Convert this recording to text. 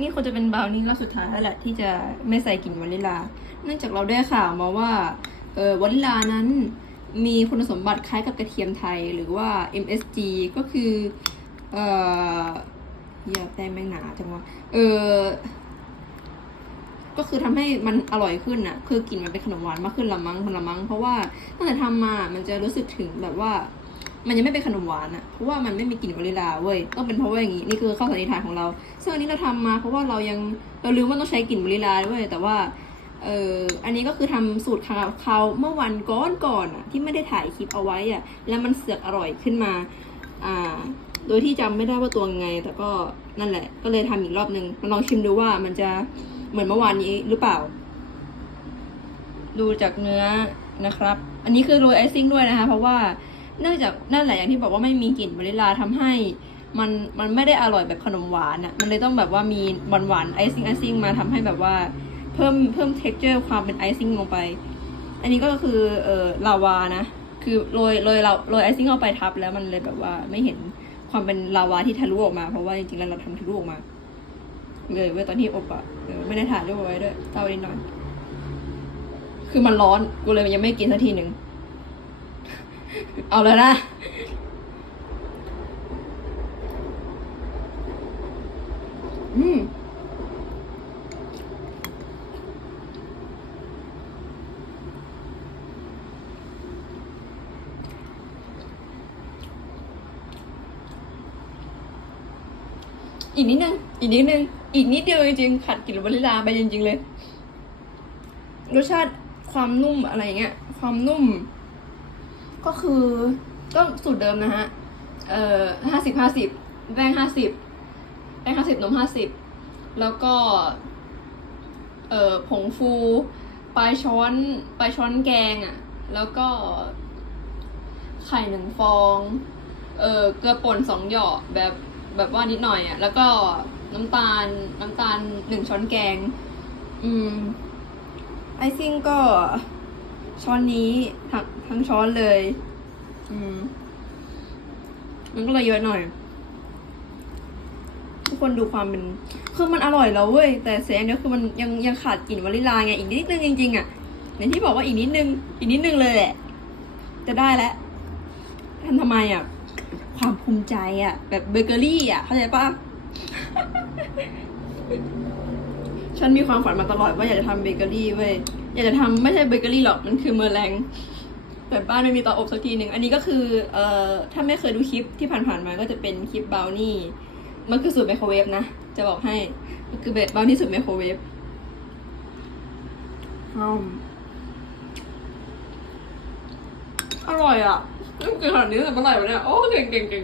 นี่ควรจะเป็นบราวนี่รอบสุดท้ายแล้วแหละที่จะไม่ใส่กลิ่นวานิลลาเนื่องจากเราได้ข่าวมาว่าเออวานิลลานั้นมีคุณสมบัติคล้ายกับกระเทียมไทยหรือว่า MSG ก็คือเออเหี้ยแต้มแมงหนาจังวะเออก็คือทำให้มันอร่อยขึ้นน่ะคือกลิ่นมันเป็นขนมหวานมากขึ้นละมั้งมันละมั้งเพราะว่าตั้งแต่ทำมา มันจะรู้สึกถึงแบบว่า มันยังไม่เป็นขนมหวานอะเพราะว่ามันไม่มีกลิ่นวานิลลาเว้ยต้องเป็นเพราะว่าอย่างนี้นี่คือข้อสันนิษฐานของเรา ซึ่งอันนี้เราทำมาเพราะว่าเรายังเราลืมว่าต้องใช้กลิ่นวานิลลาด้วยแต่ว่าเอออันนี้ก็คือทำสูตรคาวคาเมื่อวันก่อนก่อนอะที่ไม่ได้ถ่ายคลิปเอาไว้อะแล้วมันเสือกอร่อยขึ้นมาอ่าโดยที่จำไม่ได้ว่าตัวไง แต่ก็นั่นแหละ ก็เลยทำอีกรอบนึงมาลองชิมดูว่ามันจะเหมือนเมื่อวานนี้หรือเปล่า ดูจากเนื้อนะครับ อันนี้คือโรยไอซิ่งด้วยนะคะ เพราะว่า เนื่องจากนั่นแหละอย่างที่บอกว่าไม่มีกลิ่นวานิลลาทำให้มันมันไม่ได้อร่อยแบบขนมหวานอะ่ะมันเลยต้องแบบว่ามีหวานหวานไอซิ่งไอซิ่งมาทำให้แบบว่าเพิ่มเพิ่ม texture ความเป็นไอซิ่งลงไป อันนี้ก็คือเอ่อลาวานะ คือโรยโรยเราโรยไอซิ่งเข้าไปทับแล้วมันเลยแบบว่าไม่เห็นความเป็นลาวาที่ทะลุออกมา เพราะว่าจริงๆแล้วเราทำทะลุออกมา เลยเว้ยตอนที่อบอะเออไม่ได้ถ่ายรูปไว้ด้วยเต้านิดหน่อย คือมันร้อนกูเลยยังไม่กินสักทีหนึ่ง เอาแล้วนะ อืมอีกนิดนึง อีกนิดนึง อีกนิดเดียวจริงๆขัดกลิ่นวานิลลาไปจริงๆเลย รสชาติความนุ่มอะไรเงี้ย ความนุ่ม ก็คือก็สูตรเดิมนะฮะ เอ่อห้าสิบห้าสิบแป้งห้าสิบแป้งห้าสิบนมห้าสิบแล้วก็ เอ่อผงฟูปลายช้อนปลายช้อนแกงอะ่ะ แล้วก็ ไข่หนึ่งฟอง เออเกลือป่นสองหยอดแบบแบบว่านิดหน่อยอะ่ะ แล้วก็น้ำตาลน้ำตาลหนึ่งช้อนแกง อืมไอซิ่งก็ ช้อนนี้ทั้งทั้งช้อนเลย อืม มันก็เลยเยอะหน่อย ทุกคนดูความเป็นคือมันอร่อยแล้วเว้ย แต่เสียอย่างเดียวคือมันยังยังขาดกลิ่นวานิลาไง อีกนิดนึงจริงๆ อะอย่างที่บอกว่าอีกนิดนึง อีกนิดนึงเลยแหละ จะได้แล้วทำทำไมอะ ความภูมิใจอะ แบบเบเกอรี่อะ เข้าใจปะฉันมีความฝันมาตลอดว่าอยากจะทำเบเกอรี่เว้ย อยากจะทำไม่ใช่เบเกอรี่หรอกมันคือเมอร์แรงแต่บ้านไม่มีเตาอบสักทีหนึ่งอันนี้ก็คือเอ่อถ้าไม่เคยดูคลิปที่ผ่านๆมาก็จะเป็นคลิปบราวนี่มันคือสูตรไมโครเวฟนะ จะบอกให้มันคือแบบบราวนี่สูตรไมโครเวฟอร่อยอะไม่เคยขนาดนี้แต่เมื่อไหร่วะเนี่ย โอ้เก่งเก่งเก่ง